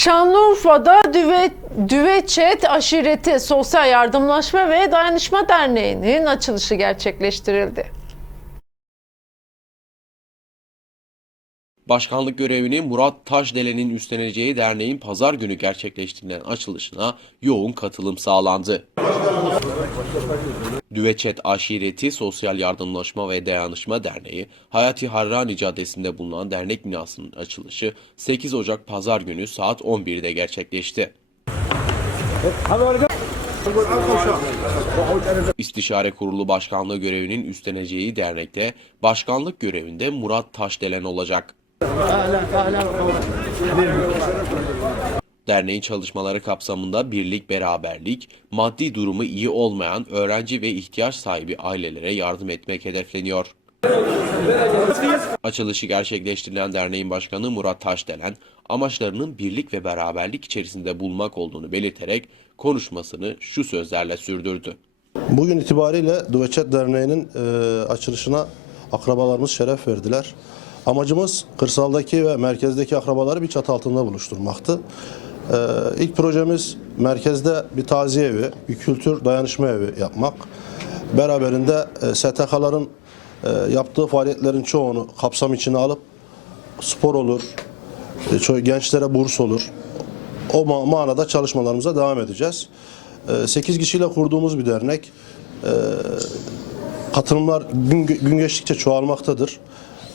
Şanlıurfa'da Düve, Düveçet Aşireti Sosyal Yardımlaşma ve Dayanışma Derneği'nin açılışı gerçekleştirildi. Başkanlık görevini Murat Taşdelen'in üstleneceği derneğin pazar günü gerçekleştirilen açılışına yoğun katılım sağlandı. Düveçet Aşireti Sosyal Yardımlaşma ve Dayanışma Derneği, Hayati Harrani Caddesi'nde bulunan dernek binasının açılışı 8 Ocak Pazar günü saat 11'de gerçekleşti. İstişare Kurulu Başkanlığı görevinin üstleneceği dernekte başkanlık görevinde Murat Taşdelen olacak. Derneğin çalışmaları kapsamında birlik, beraberlik, maddi durumu iyi olmayan öğrenci ve ihtiyaç sahibi ailelere yardım etmek hedefleniyor. Açılışı gerçekleştirilen derneğin başkanı Murat Taşdelen, amaçlarının birlik ve beraberlik içerisinde bulmak olduğunu belirterek konuşmasını şu sözlerle sürdürdü. Bugün itibariyle Duveçet Derneği'nin e, açılışına akrabalarımız şeref verdiler. Amacımız kırsaldaki ve merkezdeki akrabaları bir çatı altında buluşturmaktı. E, ilk projemiz merkezde bir taziye evi, bir kültür dayanışma evi yapmak. Beraberinde e, STK'ların e, yaptığı faaliyetlerin çoğunu kapsam içine alıp spor olur, e, gençlere burs olur. O ma- manada çalışmalarımıza devam edeceğiz. 8 kişiyle kurduğumuz bir dernek. Ee, Katılımlar gün, gün geçtikçe çoğalmaktadır.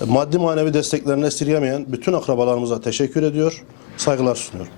Maddi manevi desteklerini esirgemeyen bütün akrabalarımıza teşekkür ediyor, saygılar sunuyorum.